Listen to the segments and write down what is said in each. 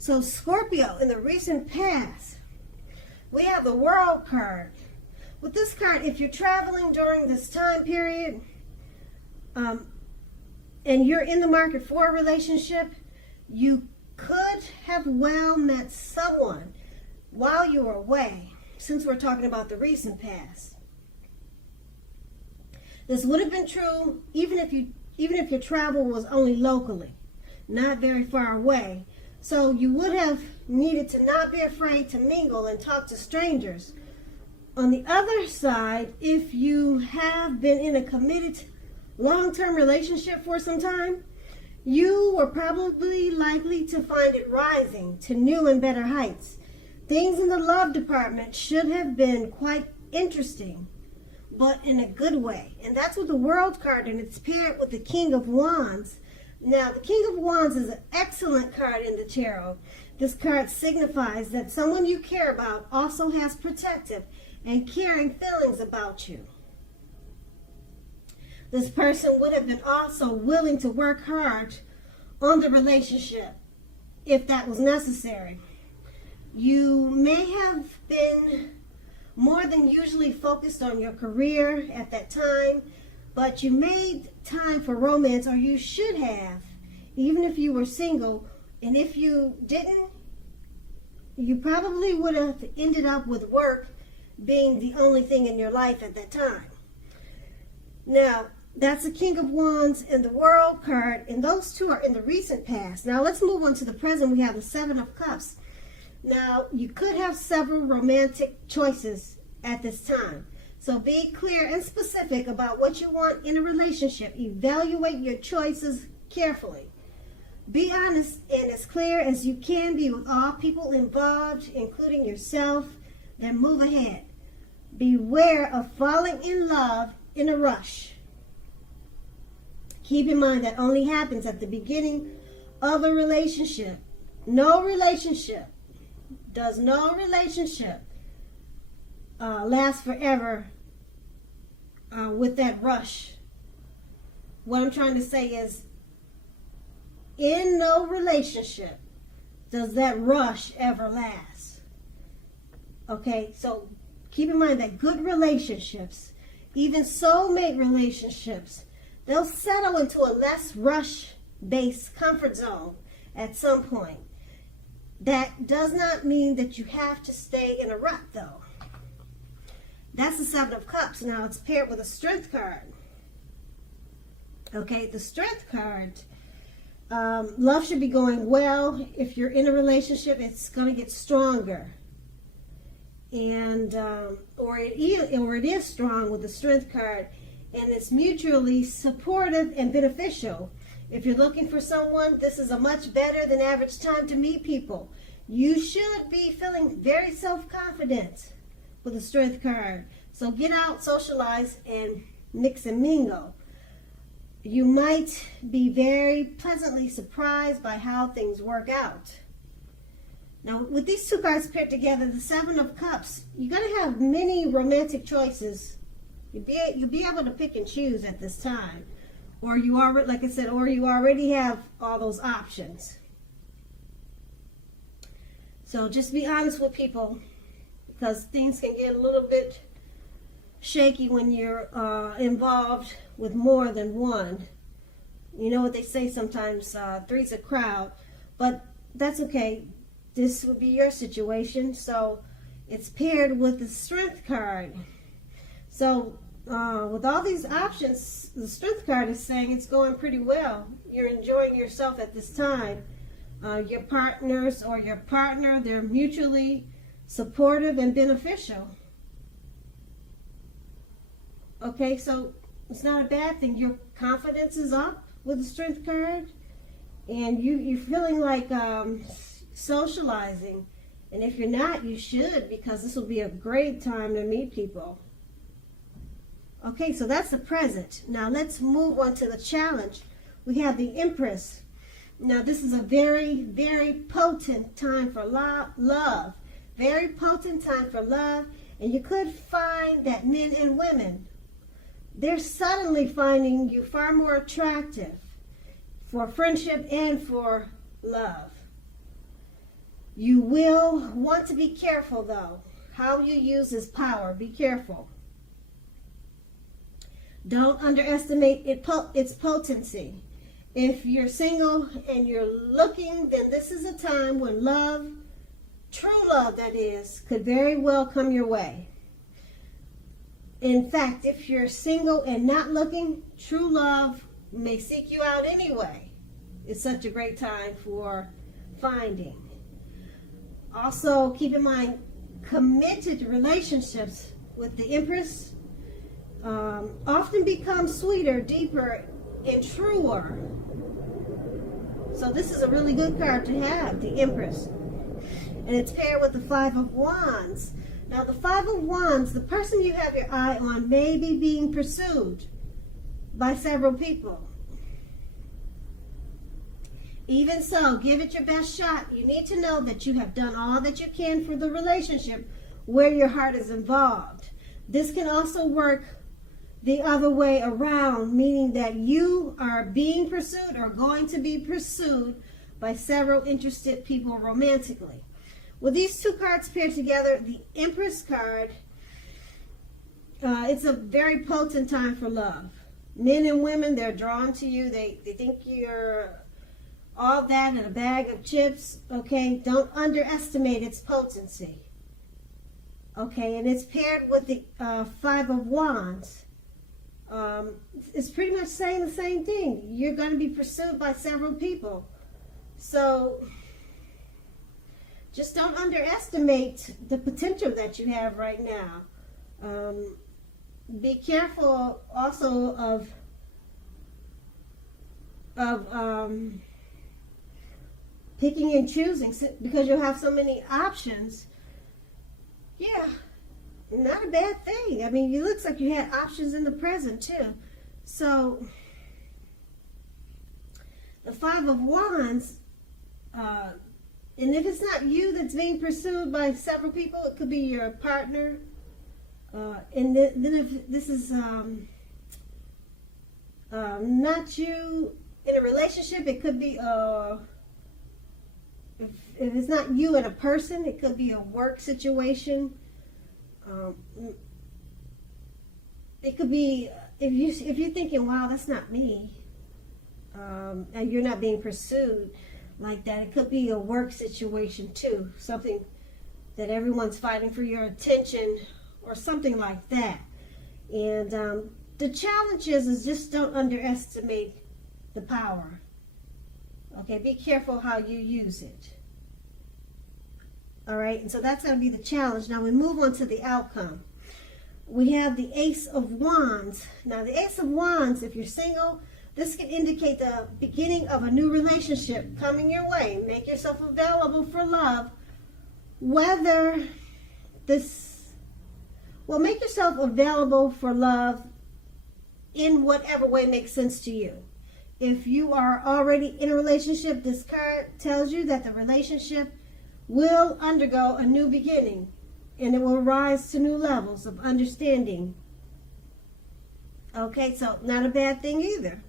So Scorpio, in the recent past, we have the World card. With this card, if you're traveling during this time period, and you're in the market for a relationship, you could have well met someone while you were away, since we're talking about the recent past. This would have been true even if your travel was only locally, not very far away. So you would have needed to not be afraid to mingle and talk to strangers. On the other side, if you have been in a committed long-term relationship for some time, you were probably likely to find it rising to new and better heights. Things in the love department should have been quite interesting, but in a good way. And that's with the World card, and it's paired with the King of Wands. Now, the King of Wands is an excellent card in the tarot. This card signifies that someone you care about also has protective and caring feelings about you. This person would have been also willing to work hard on the relationship if that was necessary. You may have been more than usually focused on your career at that time, but you made time for romance, or you should have, even if you were single. And if you didn't, you probably would have ended up with work being the only thing in your life at that time. Now, that's the King of Wands and the World card, and those two are in the recent past. Now, let's move on to the present. We have the Seven of Cups. Now, you could have several romantic choices at this time. So be clear and specific about what you want in a relationship. Evaluate your choices carefully. Be honest and as clear as you can be with all people involved, including yourself. Then move ahead. Beware of falling in love in a rush. Keep in mind that only happens at the beginning of a relationship. No relationship last forever with that rush. What I'm trying to say is, in no relationship does that rush ever last. Okay, so keep in mind that good relationships, even soulmate relationships, they'll settle into a less rush-based comfort zone at some point. That does not mean that you have to stay in a rut, though. That's the Seven of Cups. Now, it's paired with a Strength card. Okay, the Strength card, love should be going well. If you're in a relationship, it's going to get stronger. And, or it is strong with the Strength card. And it's mutually supportive and beneficial. If you're looking for someone, this is a much better than average time to meet people. You should be feeling very self-confident with the Strength card. So get out, socialize, and mix and mingle. You might be very pleasantly surprised by how things work out. Now, with these two cards paired together, the Seven of Cups, you're going to have many romantic choices. You'll be able to pick and choose at this time. Or you already, like I said, or you already have all those options. So just be honest with people, because things can get a little bit shaky when you're involved with more than one. You know what they say sometimes, three's a crowd, but that's okay. This would be your situation. So it's paired with the Strength card. So with all these options, the Strength card is saying it's going pretty well. You're enjoying yourself at this time. Your partners or your partner, they're mutually supportive and beneficial. Okay, so it's not a bad thing. Your confidence is up with the Strength card, and you're feeling like socializing. And if you're not, you should, because this will be a great time to meet people. Okay, so that's the present. Now let's move on to the challenge. We have the Empress. Now this is a very, very potent time for love. Very potent time for love. And you could find that men and women, they're suddenly finding you far more attractive for friendship and for love. You will want to be careful, though. How you use this power. Be careful. Don't underestimate its potency. If you're single and you're looking, then this is a time when love, true love that is, could very well come your way. In fact, if you're single and not looking, true love may seek you out anyway. It's such a great time for finding. Also, keep in mind, committed relationships with the Empress often become sweeter, deeper, and truer. So this is a really good card to have, the Empress. And it's paired with the Five of Wands. Now, the Five of Wands, the person you have your eye on may be being pursued by several people. Even so, give it your best shot. You need to know that you have done all that you can for the relationship where your heart is involved. This can also work the other way around, meaning that you are being pursued or going to be pursued by several interested people romantically. With these two cards paired together, the Empress card, it's a very potent time for love. Men and women, they're drawn to you. They think you're all that in a bag of chips. Okay, don't underestimate its potency. Okay, and it's paired with the Five of Wands. It's pretty much saying the same thing. You're going to be pursued by several people. So just don't underestimate the potential that you have right now. Be careful also of picking and choosing, because you'll have so many options. Yeah, not a bad thing. I mean, it looks like you had options in the present too. So the Five of Wands, and if it's not you that's being pursued by several people, it could be your partner. And then if this is not you in a relationship, it could be if it's not you and a person, it could be a work situation. It could be if you're thinking, wow, that's not me, and you're not being pursued like that. It could be a work situation too, something that everyone's fighting for your attention or something like that. And the challenge is just don't underestimate the power. Okay, be careful how you use it. All right, and so that's going to be the challenge. Now we move on to the outcome. We have the Ace of Wands. Now the Ace of Wands, if you're single, this can indicate the beginning of a new relationship coming your way. Make yourself available for love. Make yourself available for love in whatever way makes sense to you. If you are already in a relationship, this card tells you that the relationship will undergo a new beginning, and it will rise to new levels of understanding. Okay, so not a bad thing either.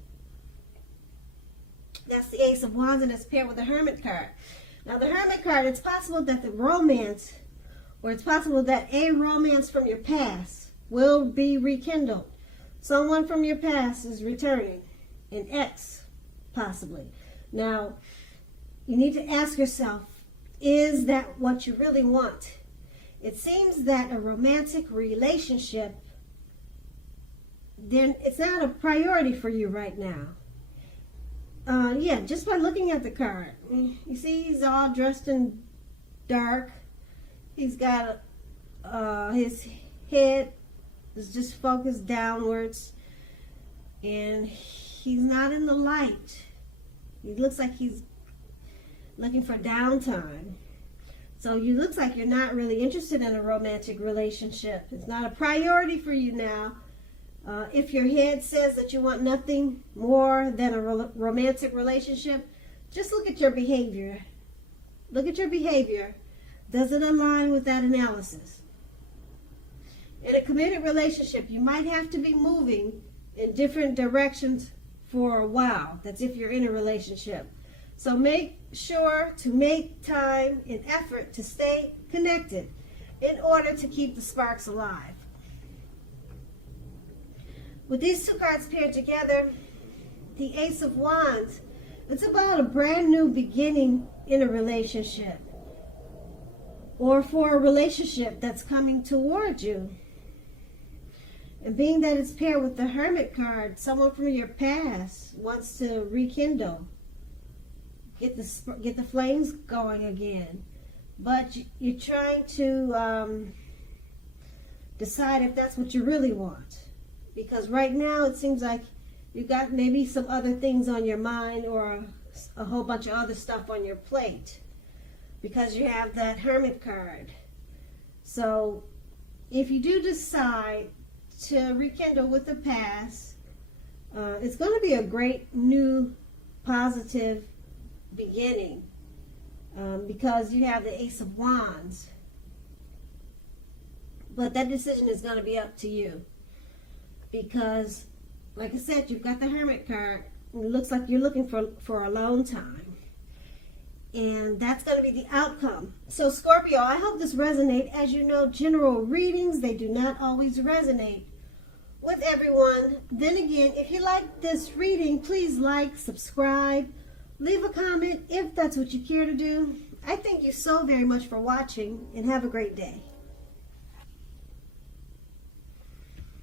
That's the Ace of Wands, and it's paired with the Hermit card. Now the Hermit card, it's possible that the romance, or it's possible that a romance from your past will be rekindled. Someone from your past is returning. An ex, possibly. Now, you need to ask yourself, is that what you really want? It seems that a romantic relationship, then it's not a priority for you right now. Yeah, just by looking at the card. You see, he's all dressed in dark. He's got his head is just focused downwards, and he's not in the light. He looks like he's looking for downtime. So you looks like you're not really interested in a romantic relationship. It's not a priority for you now. If your head says that you want nothing more than a romantic relationship, just look at your behavior. Look at your behavior. Does it align with that analysis? In a committed relationship, you might have to be moving in different directions for a while. That's if you're in a relationship. So make sure to make time and effort to stay connected in order to keep the sparks alive. With these two cards paired together, the Ace of Wands, it's about a brand new beginning in a relationship, or for a relationship that's coming toward you. And being that it's paired with the Hermit card, someone from your past wants to rekindle, get the flames going again. But you're trying to decide if that's what you really want. Because right now it seems like you've got maybe some other things on your mind, or a whole bunch of other stuff on your plate, because you have that Hermit card. So if you do decide to rekindle with the past, it's going to be a great new positive beginning, because you have the Ace of Wands. But that decision is going to be up to you, because like I said, you've got the Hermit card. It looks like you're looking for alone time, and that's going to be the outcome. So Scorpio, I hope this resonates. As you know, general readings, they do not always resonate with everyone. Then again, if you like this reading, please like, subscribe, leave a comment if that's what you care to do. I thank you so very much for watching, and have a great day.